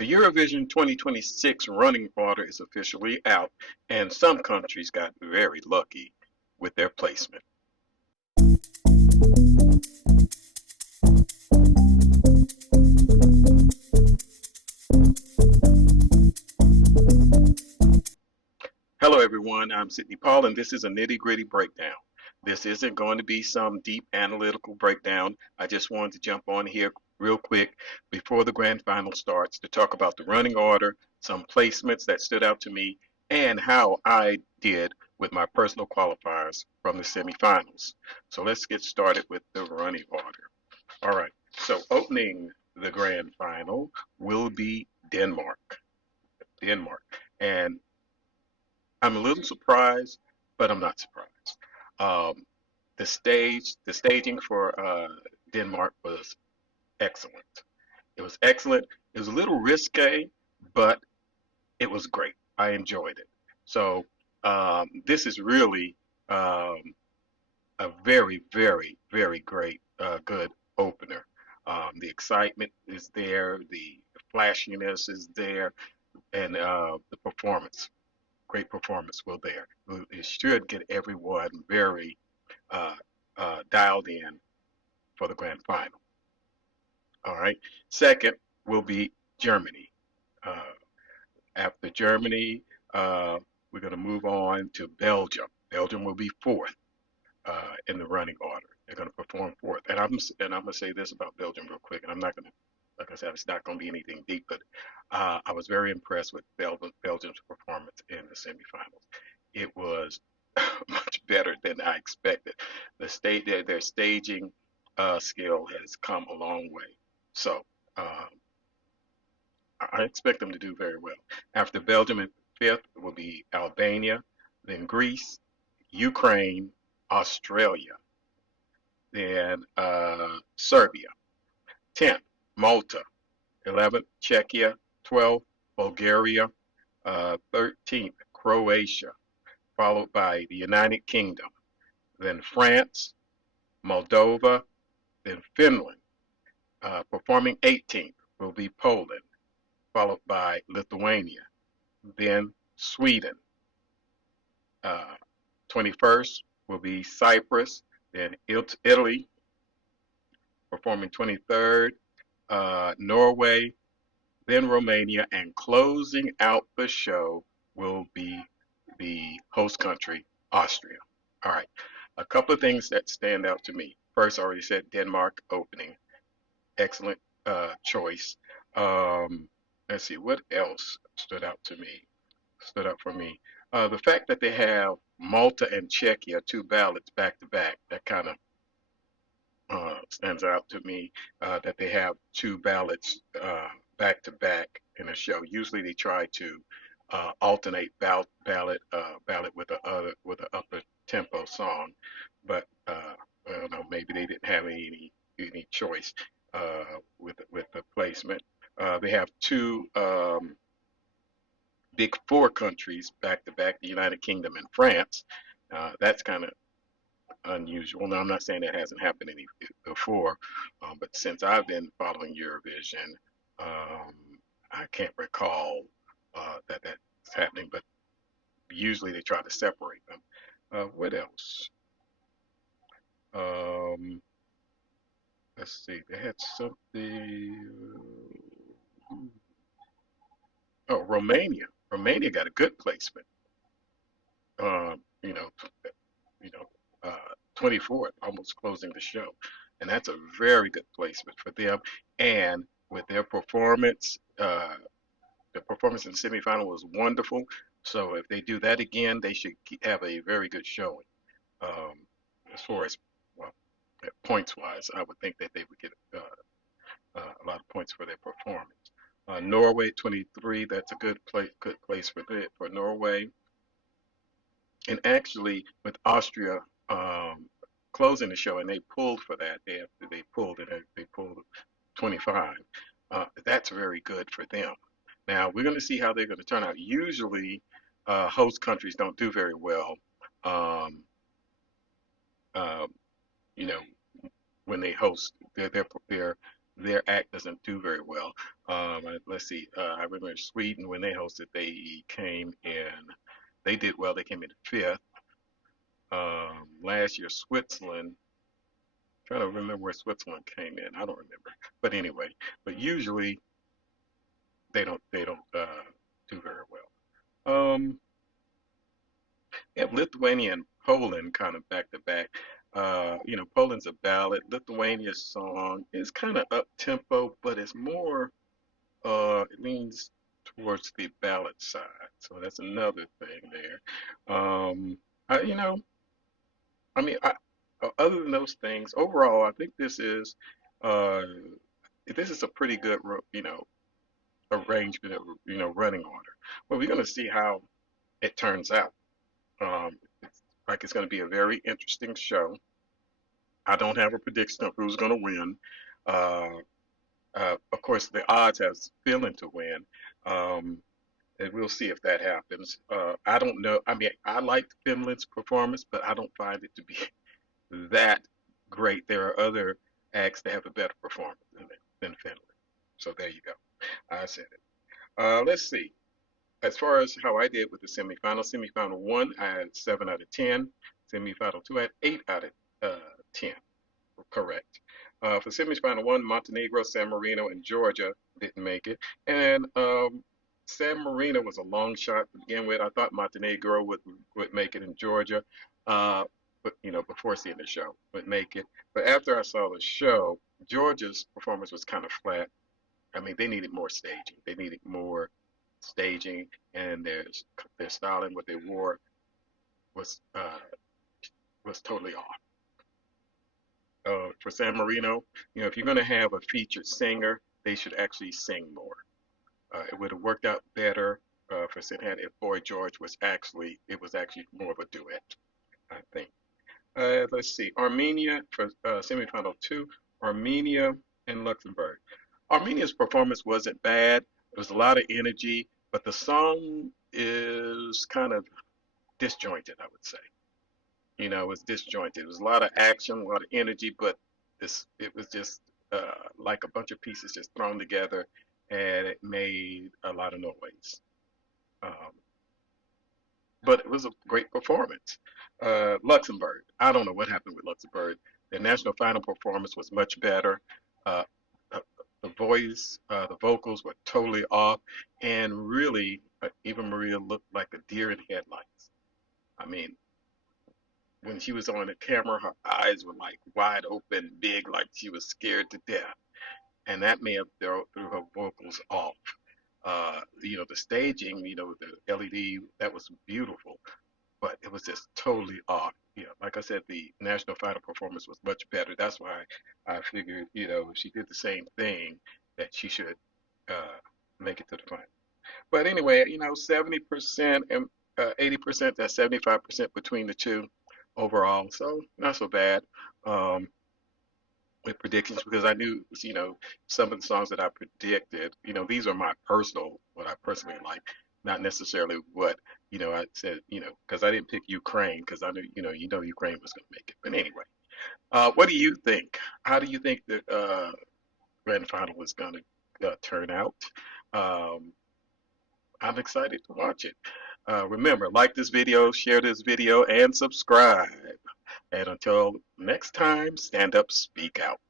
The Eurovision 2026 running order is officially out, and some countries got very lucky with their placement. Hello, everyone. I'm Sidney Paul, and this is a Nitty Gritty Breakdown. This isn't going to be some deep analytical breakdown. I just wanted to jump on here real quick before the grand final starts to talk about the running order, some placements that stood out to me, and how I did with my personal qualifiers from the semifinals. So let's get started with the running order. All right. So opening the grand final will be Denmark. Denmark. And I'm a little surprised, but I'm not surprised. Um, the staging for Denmark was excellent. It was excellent. It was a little risque, but it was great. I enjoyed it. So this is really um, a very, very, very great, good opener. The excitement is there, the flashiness is there, and the performance, great performance will there. It should get everyone very uh, dialed in for the grand final. All right. Second will be Germany. Uh, After Germany, we're going to move on to Belgium. Belgium will be fourth in the running order. They're going to perform fourth. And I'm going to say this about Belgium real quick. And I'm not going to, like I said, it's not going to be anything deep, but I was very impressed with Belgium's performance in the semifinals. It was much better than I expected. Their staging skill has come a long way. So um, I expect them to do very well. After Belgium in fifth will be Albania, then Greece, Ukraine, Australia, then Serbia. 10th, Malta. 11th, Czechia. 12th, Bulgaria. 13th, Croatia, followed by the United Kingdom, then France, Moldova, then Finland. Performing 18th will be Poland, followed by Lithuania, then Sweden. Uh, 21st will be Cyprus, then Italy, performing 23rd, Norway, then Romania, and closing out the show will be the host country, Austria. All right, a couple of things that stand out to me. First, I already said Denmark opening, excellent choice. Um, let's see, what else stood out to me? Stood out for me. The fact that they have Malta and Czechia, two ballots back to back, that kind of stands out to me. That they have two ballots back to back in a show. Usually they try to alternate ballot with a upper tempo song, but I don't know. Maybe they didn't have any choice with the placement. They have two big four countries back to back: the United Kingdom and France. That's kind of unusual. Now, I'm not saying that hasn't happened any before, but since I've been following Eurovision, um, I can't recall that that's happening. But usually they try to separate them. What else? Um, let's see. They had something. Oh, Romania. Romania got a good placement. Um, you know, you know, 24th, almost closing the show. And that's a very good placement for them. And with their performance, the performance in the semifinal was wonderful. So if they do that again, they should have a very good showing. Um, as far as well, points wise, I would think that they would get a lot of points for their performance. Norway 23, that's a good place for Norway. And actually, with Austria closing the show, and they pulled for that. They pulled it. They pulled 25. That's very good for them. Now we're going to see how they're going to turn out. Usually, host countries don't do very well. Um, uh, you know, when they host, they're their act doesn't do very well. Let's see. I remember Sweden when they hosted, they came in. They did well. They came in fifth. Last year, Switzerland. Trying to remember where Switzerland came in. I don't remember. But anyway, but usually they don't do very well. Yeah, Lithuania and Poland kind of back to back. Poland's a ballad. Lithuania's song is kind of up tempo, but it's more it leans towards the ballad side. So that's another thing there. I, you know, I mean, other than those things, overall, I think uh, this is a pretty good, arrangement of, running order. But we're going to see how it turns out. It's like it's going to be a very interesting show. I don't have a prediction of who's going to win. Uh, of course, the odds have Finland to win. Um, and we'll see if that happens. I don't know. I mean, I liked Finland's performance, but I don't find it to be that great. There are other acts that have a better performance than Finland. So there you go. I said it. Let's see. As far as how I did with the semifinal one, I had 7 out of 10. Semifinal two, I had 8 out of 10. Correct. For semifinal one, Montenegro, San Marino, and Georgia didn't make it. And San Marino was a long shot to begin with. I thought Montenegro would make it in Georgia, uh, but before seeing the show, would make it. But after I saw the show, Georgia's performance was kind of flat. I mean, they needed more staging. They needed more staging, and their style and what they wore was uh, was totally off. For San Marino, if you're going to have a featured singer, they should actually sing more. It would have worked out better for St. Had if Boy George was actually more of a duet, I think. Let's see, Armenia for semifinal two, Armenia and Luxembourg. Armenia's performance wasn't bad. There was a lot of energy, but the song is kind of disjointed, I would say. It was disjointed. It was a lot of action, a lot of energy, but it was just like a bunch of pieces just thrown together, and it made a lot of noise. Um, but it was a great performance. Luxembourg, I don't know what happened with Luxembourg. Their national final performance was much better. Uh, the, the vocals were totally off, and really, Eva Maria looked like a deer in headlights. I mean, when she was on the camera, her eyes were like wide open, big, like she was scared to death, and that may have threw her vocals off. The staging, the LED, that was beautiful, but it was just totally off. Like I said, the national final performance was much better. That's why I figured, if she did the same thing, that she should uh, make it to the final. But anyway, 70% and 80%, that's 75% between the two overall. So not so bad um, with predictions because I knew, some of the songs that I predicted, these are what I personally like, not necessarily what, I said, because I didn't pick Ukraine because I knew, Ukraine was going to make it. But anyway, what do you think? How do you think the grand final is going to turn out? Um, I'm excited to watch it. Remember, like this video, share this video, and subscribe. And until next time, stand up, speak out.